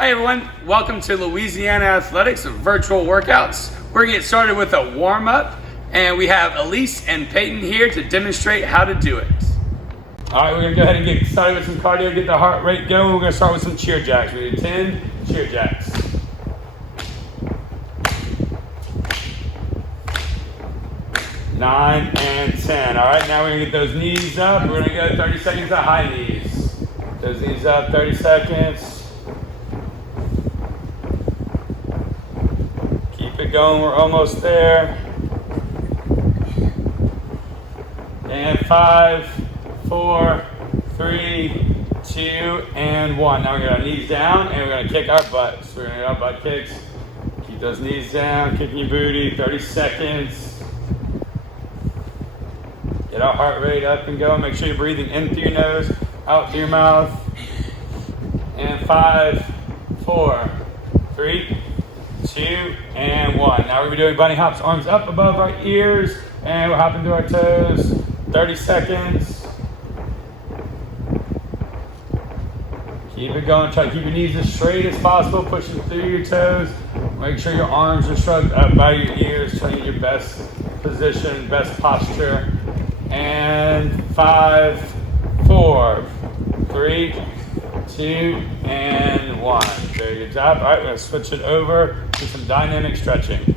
Hi everyone, welcome to Louisiana Athletics virtual workouts. We're gonna get started with a warm-up, and we have Elise and Peyton here to demonstrate how to do it. All right, we're gonna go ahead and get started with some cardio, get the heart rate going. We're gonna start with some cheer jacks. We do 10 cheer jacks. Nine and 10. All right, now we're gonna get those knees up. We're gonna go 30 seconds of high knees. Those knees up, 30 seconds. Keep it going, we're almost there. And 5, 4, 3, 2, and 1. Now we're gonna get our knees down and we're gonna kick our butts. So we're gonna get our butt kicks. Keep those knees down, kicking your booty, 30 seconds. Get our heart rate up and going. Make sure you're breathing in through your nose, out through your mouth. And 5, 4, 3, 2, and 1. Now we're doing bunny hops, arms up above our ears, and we're hopping through our toes. 30 seconds. Keep it going. Try to keep your knees as straight as possible, pushing through your toes. Make sure your arms are shrugged up by your ears, trying to get your best position, best posture. And 5, 4, 3, 2, and 1. Very good job. All right, we're going to switch it over to some dynamic stretching.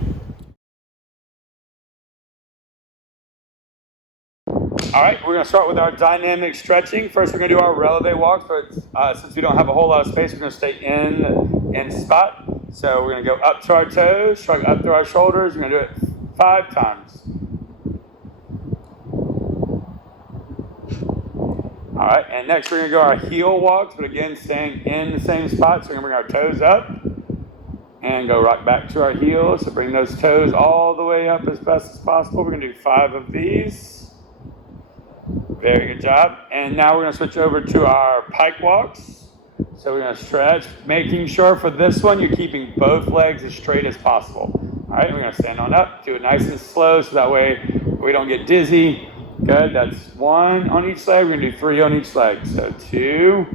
All right, we're going to start with our dynamic stretching. First, we're going to do our releve walks, but since we don't have a whole lot of space, we're going to stay in spot. So we're going to go up to our toes, shrug up through our shoulders. We're going to do it 5 times. All right, and next we're gonna go our heel walks, but again, staying in the same spot. So we're gonna bring our toes up and go right back to our heels. So bring those toes all the way up as best as possible. We're gonna do 5 of these. Very good job. And now we're gonna switch over to our pike walks. So we're gonna stretch, making sure for this one, you're keeping both legs as straight as possible. All right, we're gonna stand on up, do it nice and slow, so that way we don't get dizzy. Good, that's 1 on each leg. We're gonna do 3 on each leg. So 2,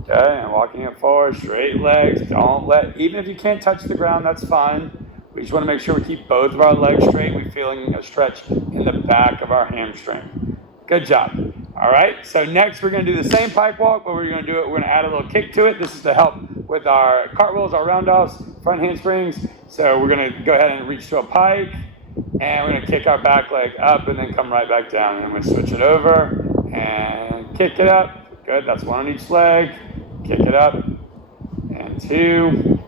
okay, and walking it forward, straight legs. Don't let, even if you can't touch the ground, that's fine. We just wanna make sure we keep both of our legs straight. We're feeling a stretch in the back of our hamstring. Good job. All right, so next we're gonna do the same pike walk, but we're gonna add a little kick to it. This is to help with our cartwheels, our round-offs, front handsprings. So we're gonna go ahead and reach to a pike. And we're going to kick our back leg up and then come right back down. And we're going to switch it over and kick it up. Good, that's 1 on each leg. Kick it up. And 2.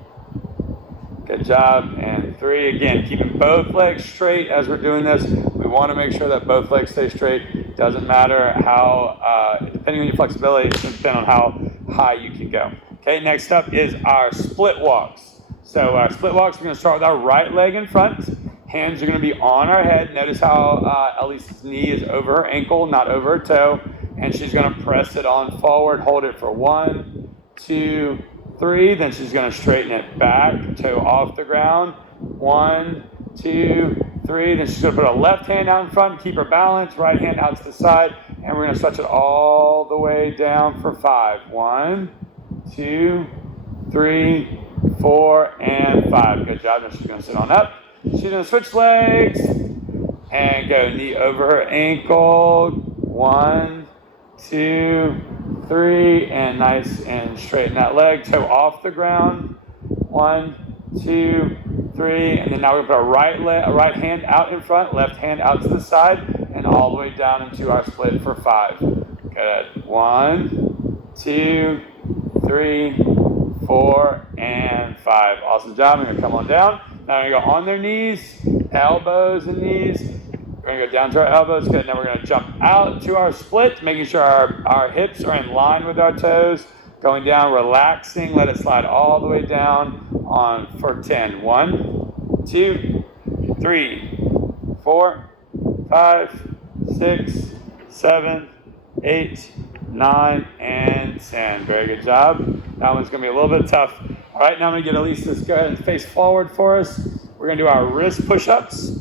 Good job. And 3. Again, keeping both legs straight as we're doing this. We want to make sure that both legs stay straight. Doesn't matter how, depending on your flexibility, it's going to depend on how high you can go. Okay, next up is our split walks. So our split walks, we're going to start with our right leg in front. Hands are going to be on our head. Notice how Elise's knee is over her ankle, not over her toe. And she's going to press it on forward. Hold it for 1, 2, 3. Then she's going to straighten it back, toe off the ground. 1, 2, 3. Then she's going to put a left hand out in front, keep her balance, right hand out to the side. And we're going to stretch it all the way down for 5. 1, 2, 3, 4, and 5. Good job. Now she's going to sit on up. She's going to switch legs and go knee over her ankle. 1, 2, 3, and nice and straighten that leg. Toe off the ground. 1, 2, 3, and then now we're going to put our right hand out in front, left hand out to the side, and all the way down into our split for 5. Good. 1, 2, 3, 4, and 5. Awesome job. We're going to come on down. Now we're going to go on their knees, elbows and knees. We're going to go down to our elbows. Good. Now we're going to jump out to our split, making sure our hips are in line with our toes. Going down, relaxing. Let it slide all the way down on for 10. 1, 2, 3, 4, 5, 6, 7, 8, 9, and 10. Very good job. That one's going to be a little bit tough. All right, now I'm going to get Elise to go ahead and face forward for us. We're going to do our wrist push-ups.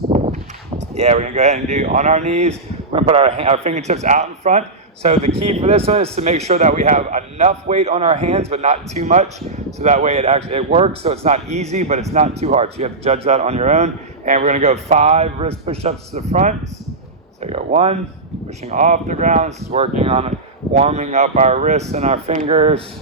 Yeah, we're going to go ahead and do on our knees. We're going to put our fingertips out in front. So the key for this one is to make sure that we have enough weight on our hands, but not too much. So that way it works. So it's not easy, but it's not too hard. So you have to judge that on your own. And we're gonna go 5 wrist push-ups to the front. So go 1, pushing off the ground. This is working on warming up our wrists and our fingers.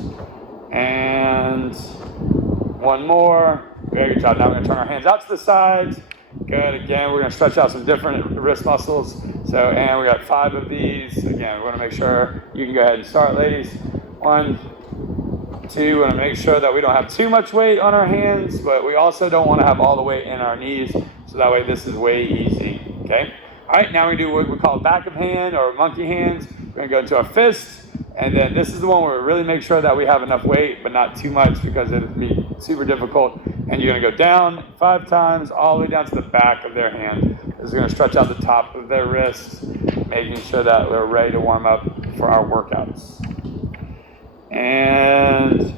And 1 more. Very good job. Now we're gonna turn our hands out to the sides. Good. Again, we're gonna stretch out some different wrist muscles. So, and we got 5 of these. Again, we wanna make sure you can go ahead and start, ladies. 1, 2, we wanna make sure that we don't have too much weight on our hands, but we also don't wanna have all the weight in our knees. So that way this is way easy, okay? All right, now we do what we call back of hand or monkey hands. We're gonna go into our fist. And then this is the one where we really make sure that we have enough weight, but not too much because it would be super difficult. And you're gonna go down 5 times, all the way down to the back of their hand. This is gonna stretch out the top of their wrists, making sure that we're ready to warm up for our workouts. And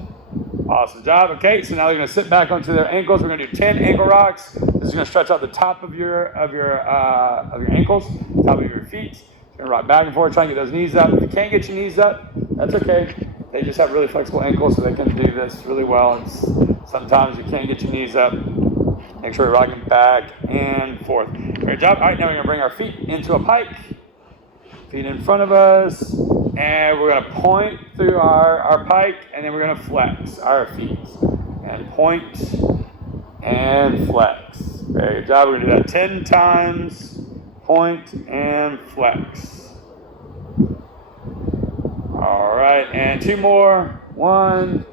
awesome job. Okay, so now they're gonna sit back onto their ankles. We're gonna do 10 ankle rocks. This is gonna stretch out the top of your ankles, top of your feet. You're gonna rock back and forth, try and get those knees up. If you can't get your knees up, that's okay. They just have really flexible ankles, so they can do this really well. And sometimes you can't get your knees up. Make sure you're rocking back and forth. Great job. All right, now we're gonna bring our feet into a pike. Feet in front of us. And we're gonna point through our pike, and then we're gonna flex our feet. And point and flex. Very good job. We're gonna do that 10 times. Point and flex. All right, and 2 more. 1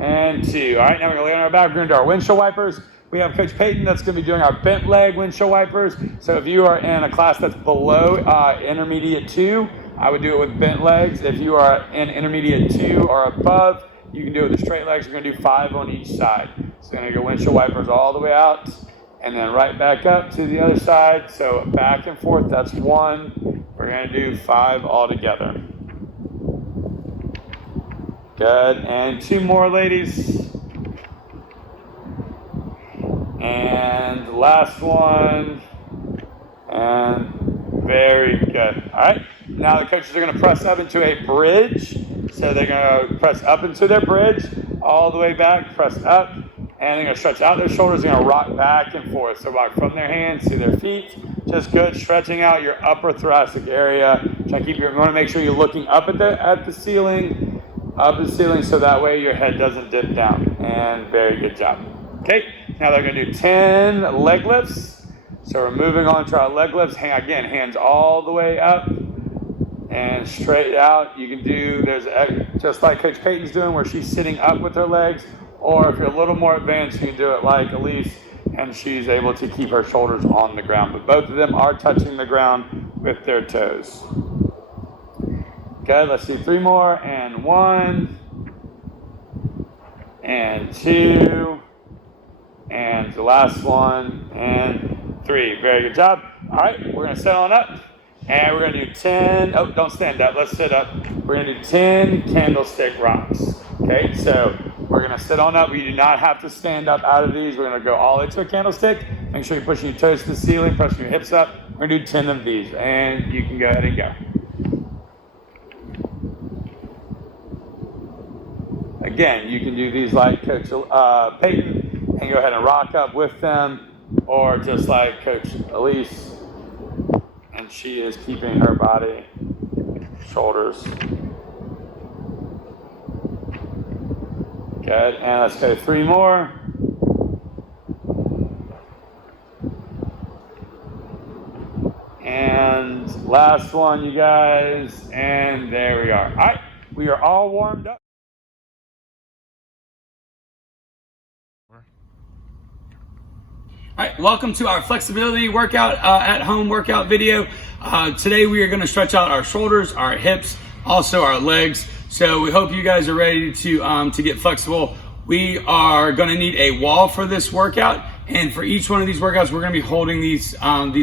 and 2. All right, now we're gonna lay on our back. We're gonna do our windshield wipers. We have Coach Peyton that's gonna be doing our bent leg windshield wipers. So if you are in a class that's below intermediate 2, I would do it with bent legs. If you are in intermediate 2 or above, you can do it with the straight legs. We're gonna do 5 on each side. So we're gonna go windshield wipers all the way out, and then right back up to the other side. So back and forth, that's 1. We're gonna do 5 all together. Good, and 2 more, ladies. And the last one, and very good. All right, now the coaches are gonna press up into a bridge. So they're gonna press up into their bridge, all the way back, press up, and they're gonna stretch out their shoulders, they're gonna rock back and forth. So rock from their hands to their feet, just good, stretching out your upper thoracic area. Try to you wanna make sure you're looking up at the ceiling, so that way your head doesn't dip down. And very good job. Okay, now they're gonna do 10 leg lifts. So we're moving on to our leg lifts. Again, hands all the way up and straight out. You can do, just like Coach Peyton's doing, where she's sitting up with her legs, or if you're a little more advanced, you can do it like Elise, and she's able to keep her shoulders on the ground. But both of them are touching the ground with their toes. Good, let's do 3 more, and 1, and 2, and the last one, and 3. Very good job. All right, we're gonna sit on up, and we're gonna do 10, oh, don't stand up, let's sit up. We're gonna do 10 candlestick rocks. Okay, so we're gonna sit on up. You do not have to stand up out of these. We're gonna go all the way to a candlestick. Make sure you're pushing your toes to the ceiling, pressing your hips up. We're gonna do 10 of these, and you can go ahead and go. Again, you can do these like Coach Peyton and go ahead and rock up with them, or just like Coach Elise, and she is keeping her body, shoulders. Good, and let's go 3 more. And last one, you guys, and there we are. All right, we are all warmed up. All right, welcome to our flexibility workout, at home workout video. Today we are gonna stretch out our shoulders, our hips, also our legs. So we hope you guys are ready to get flexible. We are gonna need a wall for this workout. And for each one of these workouts, we're gonna be holding these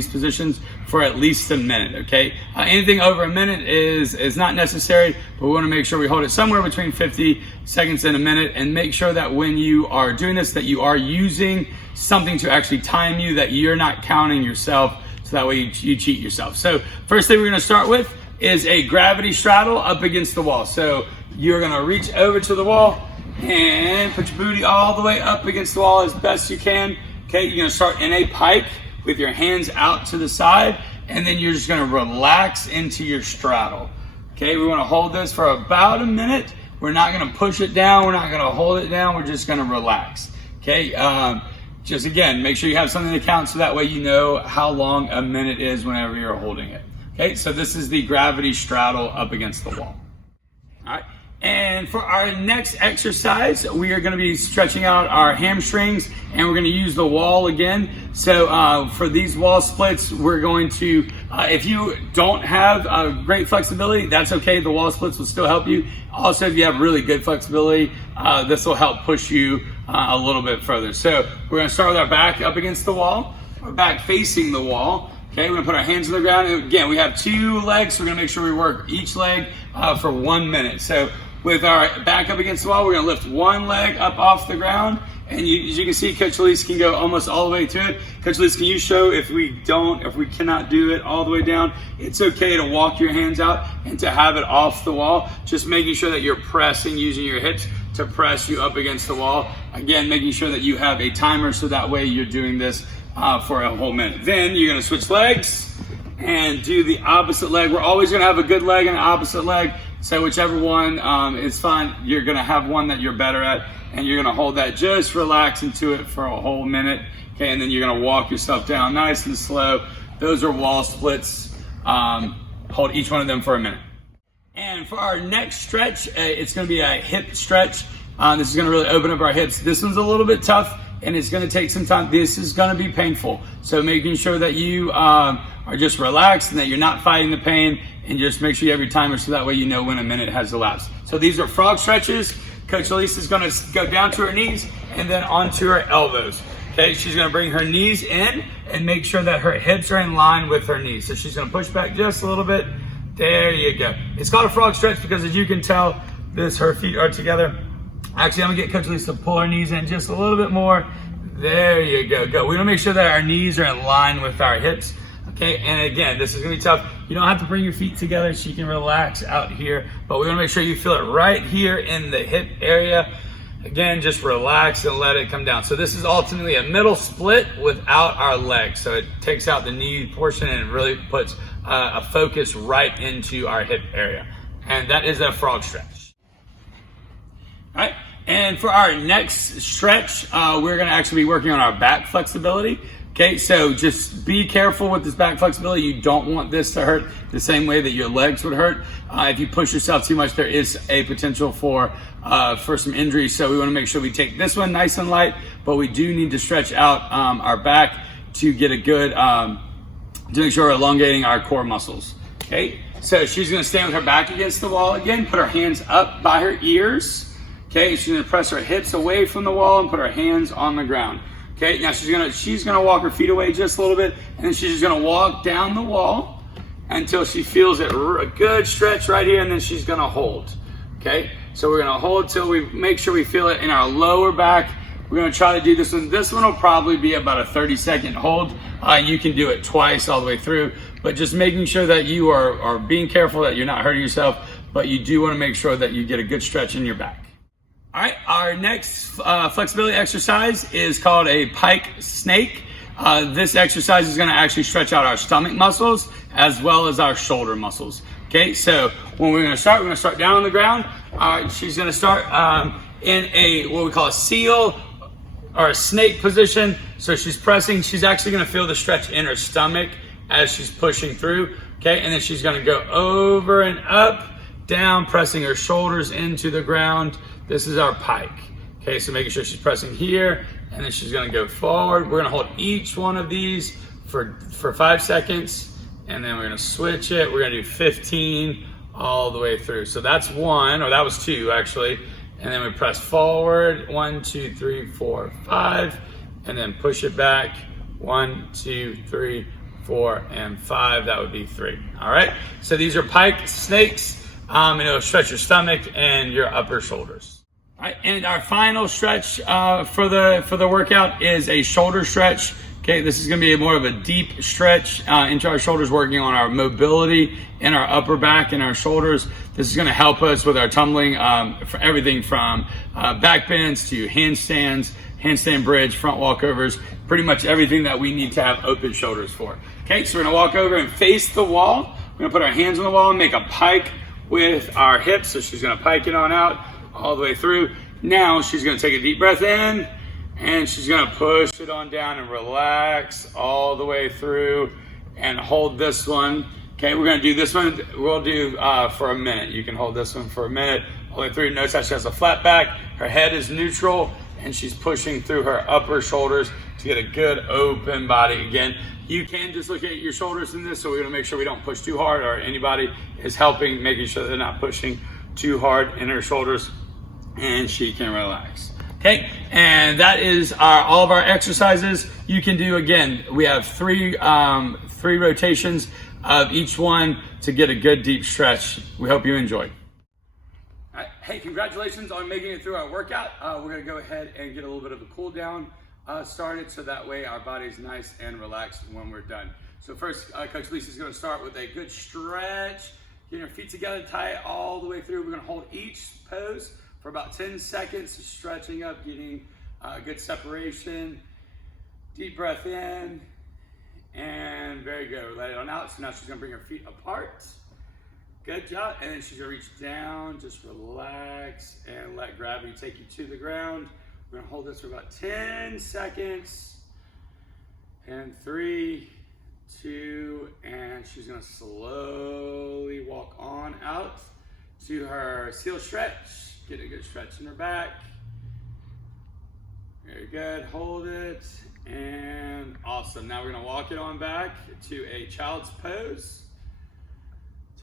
positions for at least a minute, okay? Anything over a minute is not necessary, but we wanna make sure we hold it somewhere between 50 seconds and a minute, and make sure that when you are doing this, that you are using something to actually time you, that you're not counting yourself, so that way you cheat yourself. So first thing we're gonna start with is a gravity straddle up against the wall. So you're gonna reach over to the wall and put your booty all the way up against the wall as best you can. Okay, you're gonna start in a pike with your hands out to the side, and then you're just gonna relax into your straddle. Okay, we wanna hold this for about a minute. We're not gonna push it down, we're not gonna hold it down, we're just gonna relax. Okay, just again, make sure you have something to count so that way you know how long a minute is whenever you're holding it. Okay, so this is the gravity straddle up against the wall. All right, and for our next exercise, we are going to be stretching out our hamstrings, and we're going to use the wall again. So for these wall splits, we're going to, if you don't have great flexibility, that's okay. The wall splits will still help you. Also, if you have really good flexibility, this will help push you a little bit further. So we're going to start with our back up against the wall, our back facing the wall. Okay, we're gonna put our hands on the ground. And again, we have 2 legs, so we're gonna make sure we work each leg for 1 minute. So with our back up against the wall, we're gonna lift one leg up off the ground. And as you can see, Coach Elise can go almost all the way to it. Coach Elise, can you show if we cannot do it all the way down? It's okay to walk your hands out and to have it off the wall. Just making sure that you're pressing, using your hips to press you up against the wall. Again, making sure that you have a timer so that way you're doing this for a whole minute. Then you're gonna switch legs and do the opposite leg. We're always gonna have a good leg and an opposite leg. So whichever one is fine, you're gonna have one that you're better at, and you're gonna hold that, just relax into it for a whole minute. Okay, and then you're gonna walk yourself down nice and slow. Those are wall splits. Hold each one of them for a minute. And for our next stretch, it's gonna be a hip stretch. This is gonna really open up our hips. This one's a little bit tough, and it's gonna take some time. This is gonna be painful. So making sure that you are just relaxed and that you're not fighting the pain, and just make sure you have your timer so that way you know when a minute has elapsed. So these are frog stretches. Coach Elise is gonna go down to her knees and then onto her elbows. Okay, she's gonna bring her knees in and make sure that her hips are in line with her knees. So she's gonna push back just a little bit. There you go. It's called a frog stretch because, as you can tell, her feet are together. Actually, I'm gonna get Coach Elise to pull her knees in just a little bit more. There you go. Go. We wanna make sure that our knees are in line with our hips. Okay, and again, this is gonna be tough. You don't have to bring your feet together. She can relax out here, but we wanna make sure you feel it right here in the hip area. Again, just relax and let it come down. So this is ultimately a middle split without our legs. So it takes out the knee portion and it really puts a focus right into our hip area. And that is a frog stretch. All right, and for our next stretch, we're gonna actually be working on our back flexibility. Okay, so just be careful with this back flexibility. You don't want this to hurt the same way that your legs would hurt. If you push yourself too much, there is a potential for some injury. So we wanna make sure we take this one nice and light, but we do need to stretch out our back to get a good, to make sure we're elongating our core muscles. Okay, so she's gonna stand with her back against the wall again, put her hands up by her ears. Okay, she's gonna press her hips away from the wall and put her hands on the ground. Okay, now she's gonna walk her feet away just a little bit, and then she's gonna walk down the wall until she feels a good stretch right here, and then she's gonna hold. Okay, so we're gonna hold till we make sure we feel it in our lower back. We're gonna try to do this one. This one will probably be about a 30-second hold. You can do it twice all the way through, but just making sure that you are being careful that you're not hurting yourself, but you do wanna make sure that you get a good stretch in your back. All right, our next flexibility exercise is called a pike snake. This exercise is gonna actually stretch out our stomach muscles as well as our shoulder muscles. Okay, so when we're gonna start down on the ground. She's gonna start in a, what we call a seal or a snake position. So she's pressing, she's actually gonna feel the stretch in her stomach as she's pushing through. Okay, and then she's gonna go over and up, down, pressing her shoulders into the ground. This is our pike. Okay, so making sure she's pressing here, and then she's gonna go forward. We're gonna hold each one of these for 5 seconds, and then we're gonna switch it. We're gonna do 15 all the way through. So that's 1, or that was 2 actually. And then we press forward, 1, 2, 3, 4, 5, and then push it back, 1, 2, 3, 4, and 5. That would be 3. All right, so these are pike snakes, and it'll stretch your stomach and your upper shoulders. All right, and our final stretch for the workout is a shoulder stretch. Okay, this is gonna be more of a deep stretch into our shoulders, working on our mobility in our upper back and our shoulders. This is gonna help us with our tumbling, for everything from back bends to handstands, handstand bridge, front walkovers, pretty much everything that we need to have open shoulders for. Okay, so we're gonna walk over and face the wall. We're gonna put our hands on the wall and make a pike with our hips. So she's gonna pike it on out all the way through. Now she's gonna take a deep breath in, and she's gonna push it on down and relax all the way through and hold this one. Okay, we're gonna do this one, we'll do for a minute. You can hold this one for a minute, all the way through. Notice how she has a flat back, her head is neutral, and she's pushing through her upper shoulders to get a good open body. Again, you can just look at your shoulders in this, so we're gonna make sure we don't push too hard, or anybody is helping, making sure they're not pushing too hard in her shoulders, and she can relax. Okay, and that is all of our exercises. You can do, again, we have three rotations of each one to get a good deep stretch. We hope you enjoyed. All right. Hey, congratulations on making it through our workout. We're gonna go ahead and get a little bit of a cool down started, so that way our body's nice and relaxed when we're done. So first, Coach Lisa's gonna start with a good stretch. Get your feet together, tie it all the way through. We're gonna hold each pose for about 10 seconds, stretching up, getting good separation. Deep breath in, and very good. Let it on out. So now she's gonna bring her feet apart. Good job. And then she's gonna reach down, just relax, and let gravity take you to the ground. We're gonna hold this for about 10 seconds. And 3, 2, and she's gonna slowly walk on out to her seal stretch. Get a good stretch in her back. Very good, hold it, and awesome. Now we're gonna walk it on back to a child's pose.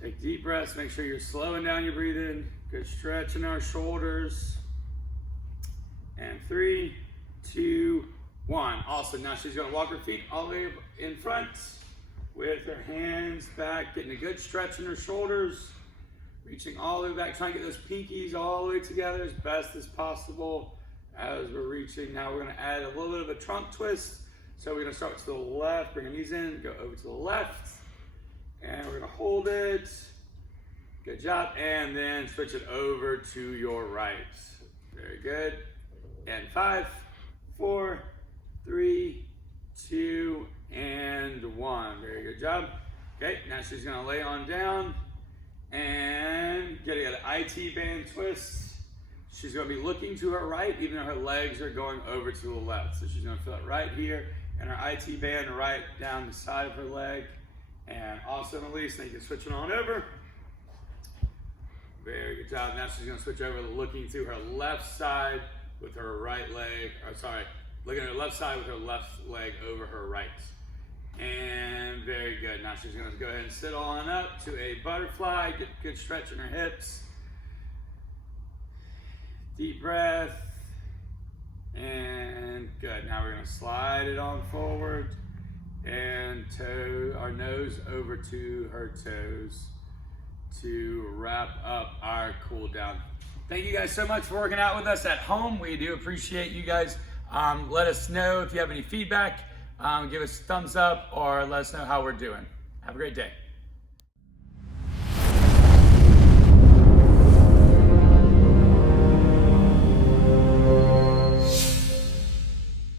Take deep breaths, make sure you're slowing down your breathing. Good stretch in our shoulders. And 3, 2, 1. Awesome, now she's gonna walk her feet all the way in front with her hands back, getting a good stretch in her shoulders. Reaching all the way back, trying to get those pinkies all the way together as best as possible as we're reaching. Now we're gonna add a little bit of a trunk twist. So we're gonna start to the left, bring our knees in, go over to the left, and we're gonna hold it. Good job, and then switch it over to your right. Very good. And 5, 4, 3, 2, and 1. Very good job. Okay, now she's gonna lay on down and get an IT band twist. She's gonna be looking to her right, even though her legs are going over to the left. So she's gonna feel it right here, and her IT band right down the side of her leg. And awesome, Elise, now you can switch it on over. Very good job. Now she's gonna switch over, looking to her left side with her right leg, looking at her left side with her left leg over her right. And very good. Now she's gonna go ahead and sit on up to a butterfly, get a good stretch in her hips. Deep breath, and good. Now we're gonna slide it on forward and toe our nose over to her toes to wrap up our cool down. Thank you guys so much for working out with us at home. We do appreciate you guys. Let us know if you have any feedback. Give us a thumbs up or let us know how we're doing. Have a great day.